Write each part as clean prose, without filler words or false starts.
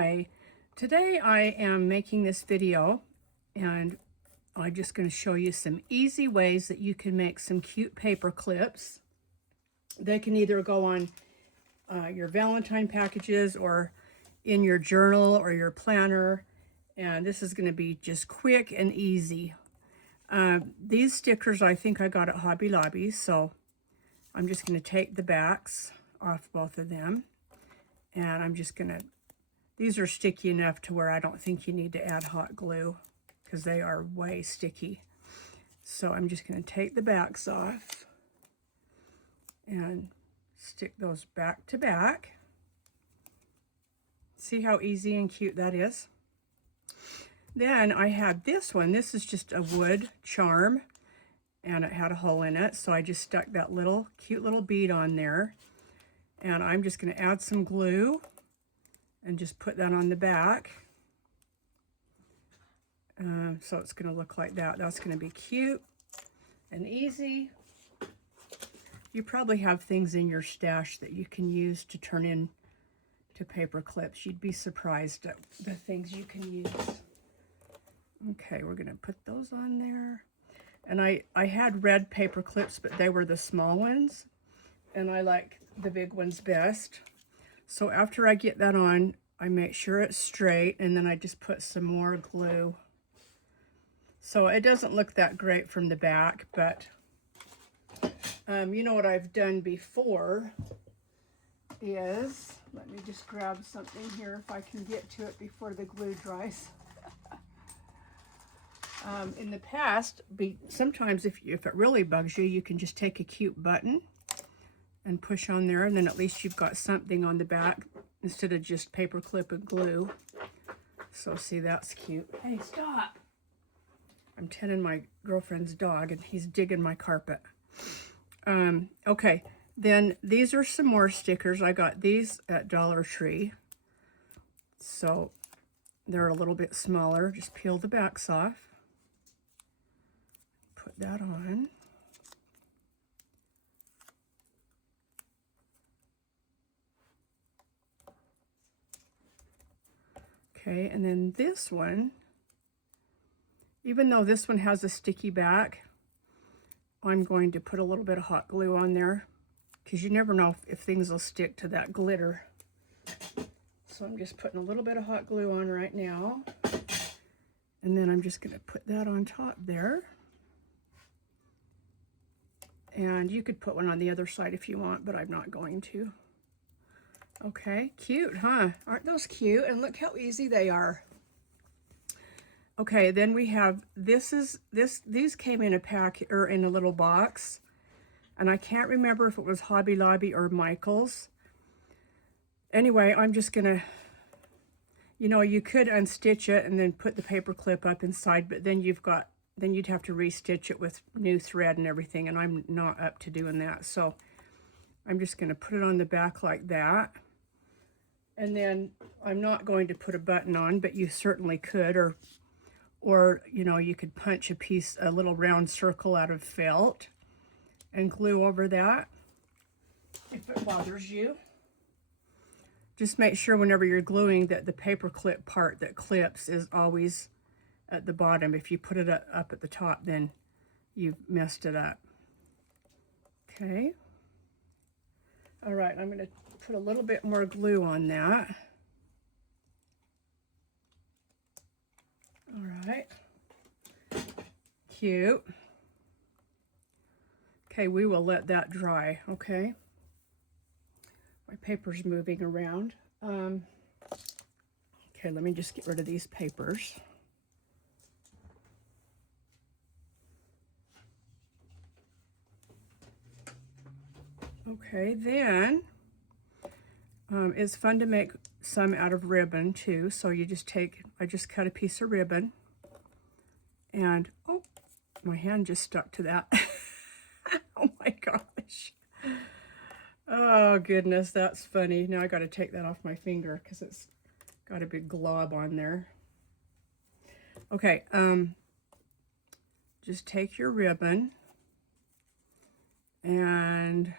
Hi, today I am making this video and I'm just going to show you some easy ways that you can make some cute paper clips. They can either go on your Valentine packages or in your journal or your planner, and this is going to be just quick and easy. These stickers I think I got at Hobby Lobby, so I'm just going to take the backs off both of them, and I'm just going to, these are sticky enough to where I don't think you need to add hot glue because they are way sticky. So I'm just going to take the backs off and stick those back to back. See how easy and cute that is? Then I had this one. This is just a wood charm and it had a hole in it. So I just stuck that little cute little bead on there. And I'm just going to add some glue and just put that on the back. So it's going to look like that. That's going to be cute and easy. You probably have things in your stash that you can use to turn into paper clips. You'd be surprised at the things you can use. Okay, we're going to put those on there. And I had red paper clips, but they were the small ones. And I like the big ones best. So after I get that on, I make sure it's straight, and then I just put some more glue. So it doesn't look that great from the back, but you know what I've done before is, let me just grab something here if I can get to it before the glue dries. In the past, sometimes if it really bugs you, you can just take a cute button and push on there, and then at least you've got something on the back instead of just paper clip and glue. So see, that's cute. Hey, stop! I'm tending my girlfriend's dog and he's digging my carpet. Okay, then these are some more stickers. I got these at Dollar Tree. So they're a little bit smaller. Just peel the backs off. Put that on. Okay, and then this one, even though this one has a sticky back, I'm going to put a little bit of hot glue on there because you never know if things will stick to that glitter. So I'm just putting a little bit of hot glue on right now. And then I'm just going to put that on top there. And you could put one on the other side if you want, but I'm not going to. Okay, cute, huh? Aren't those cute? And look how easy they are. Okay, then we have, these came in a pack, or in a little box, and I can't remember if it was Hobby Lobby or Michael's. Anyway, I'm just gonna, you know, you could unstitch it and then put the paper clip up inside, but then you'd have to restitch it with new thread and everything, and I'm not up to doing that. So I'm just gonna put it on the back like that. And then I'm not going to put a button on, but you certainly could, or you know, you could punch a little round circle out of felt and glue over that if it bothers you. Just make sure whenever you're gluing that the paper clip part that clips is always at the bottom. If you put it up at the top, then you've messed it up. Okay. All right, I'm going to put a little bit more glue on that. All right. Cute. Okay, we will let that dry, okay? My paper's moving around. Okay, let me just get rid of these papers. Okay, then it's fun to make some out of ribbon too. So you just I just cut a piece of ribbon, and oh, my hand just stuck to that. Oh my gosh. Oh goodness, that's funny. Now I got to take that off my finger because it's got a big glob on there. Okay, just take your ribbon and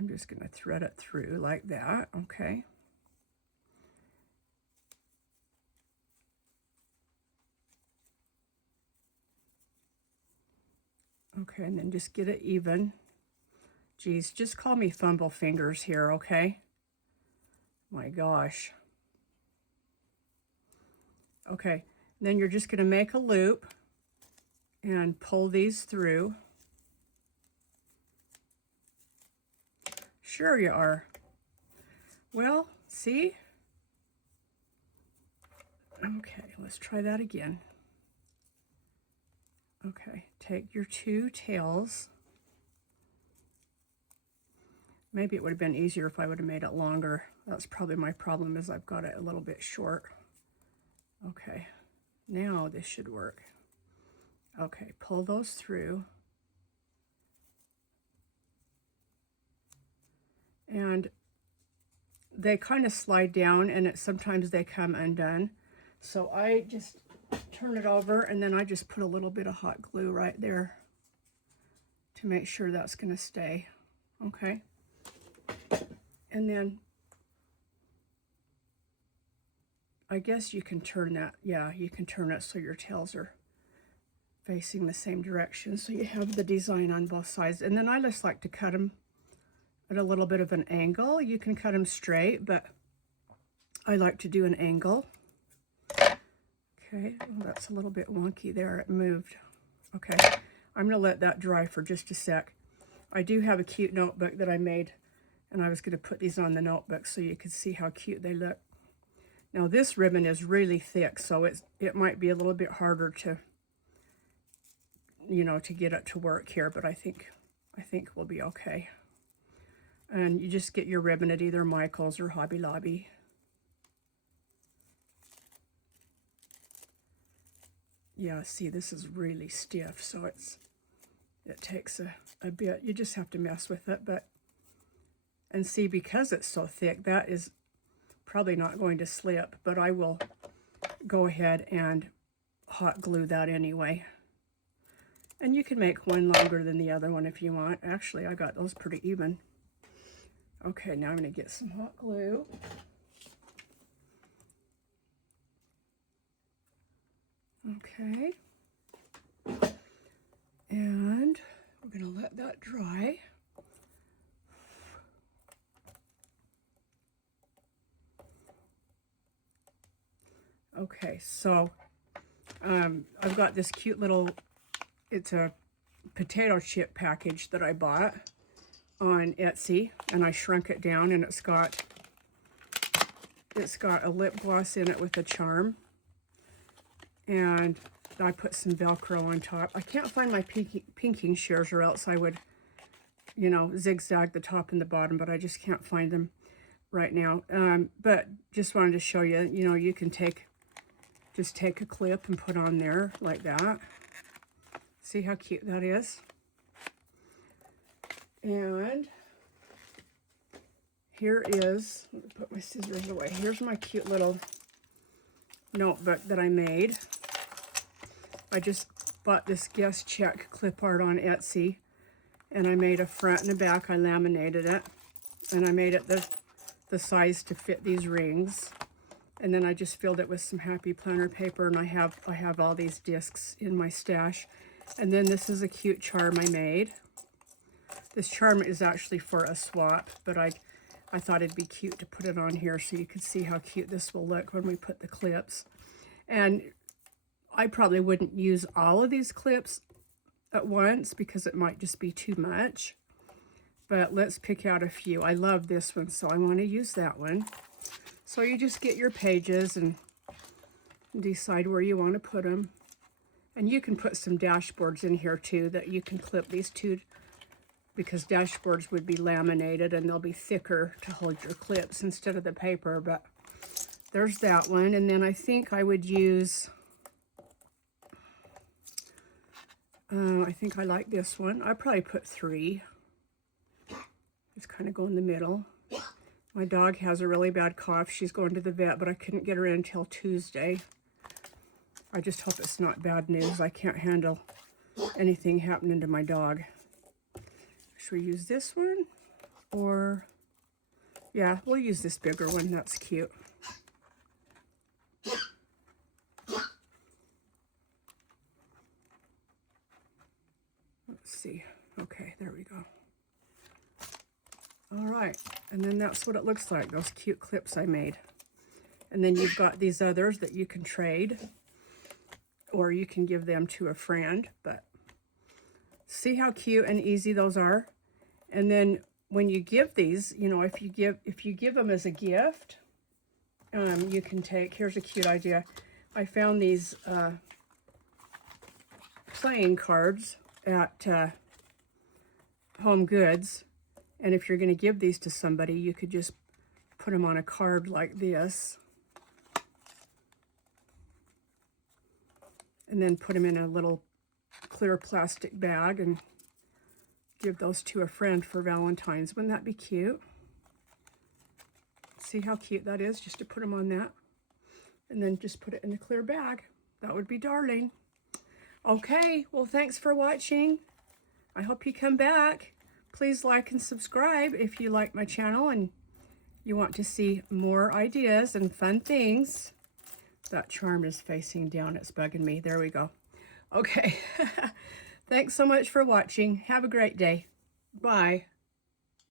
I'm just going to thread it through like that, okay? Okay, and then just get it even. Geez, just call me fumble fingers here, okay? My gosh. Okay, then you're just going to make a loop and pull these through. Sure you are. Well, see? Okay, let's try that again. Okay, take your two tails. Maybe it would have been easier if I would have made it longer. That's probably my problem, is I've got it a little bit short. Okay, now this should work. Okay, pull those through. And they kind of slide down, and sometimes they come undone. So I just turn it over, and then I just put a little bit of hot glue right there to make sure that's going to stay. Okay. And then I guess you can turn that, yeah, you can turn it so your tails are facing the same direction, so you have the design on both sides. And then I just like to cut them at a little bit of an angle. You can cut them straight, but I like to do an angle. Okay, well, that's a little bit wonky there, it moved. Okay, I'm gonna let that dry for just a sec. I do have a cute notebook that I made, and I was gonna put these on the notebook so you could see how cute they look. Now this ribbon is really thick, so it might be a little bit harder to, you know, to get it to work here, but I think we'll be okay. And you just get your ribbon at either Michael's or Hobby Lobby. Yeah, see, this is really stiff, so it takes a bit. You just have to mess with it, and see, because it's so thick, that is probably not going to slip, but I will go ahead and hot glue that anyway. And you can make one longer than the other one if you want. Actually, I got those pretty even. Okay, now I'm going to get some hot glue. Okay. And we're going to let that dry. Okay, so I've got this cute little, it's a potato chip package that I bought on Etsy, and I shrunk it down, and it's got a lip gloss in it with a charm, and I put some Velcro on top. I can't find my pinking shears, or else I would, you know, zigzag the top and the bottom, but I just can't find them right now. But just wanted to show you, you know, you can just take a clip and put on there like that. See how cute that is? And here is, let me put my scissors away. Here's my cute little notebook that I made. I just bought this guest check clip art on Etsy, and I made a front and a back. I laminated it, and I made it the size to fit these rings. And then I just filled it with some happy planner paper, and I have all these discs in my stash. And then this is a cute charm I made. This charm is actually for a swap, but I thought it'd be cute to put it on here so you could see how cute this will look when we put the clips. And I probably wouldn't use all of these clips at once because it might just be too much. But let's pick out a few. I love this one, so I want to use that one. So you just get your pages and decide where you want to put them. And you can put some dashboards in here too that you can clip these to, because dashboards would be laminated and they'll be thicker to hold your clips instead of the paper. But there's that one. And then I think I would use, I think I like this one. I probably put 3. Just kind of go in the middle. My dog has a really bad cough. She's going to the vet, but I couldn't get her in until Tuesday. I just hope it's not bad news. I can't handle anything happening to my dog. Should we use this one? Or, yeah, we'll use this bigger one. That's cute. Let's see. Okay, there we go. All right, and then that's what it looks like, those cute clips I made. And then you've got these others that you can trade, or you can give them to a friend. But see how cute and easy those are? And then when you give these, you know, if you give them as a gift, you can take, here's a cute idea. I found these playing cards at Home Goods. And if you're going to give these to somebody, you could just put them on a card like this. And then put them in a little clear plastic bag and give those to a friend for Valentine's. Wouldn't that be cute? See how cute that is, just to put them on that. And then just put it in a clear bag. That would be darling. Okay, well, thanks for watching. I hope you come back. Please like and subscribe if you like my channel and you want to see more ideas and fun things. That charm is facing down. It's bugging me. There we go. Okay. Thanks so much for watching. Have a great day. Bye.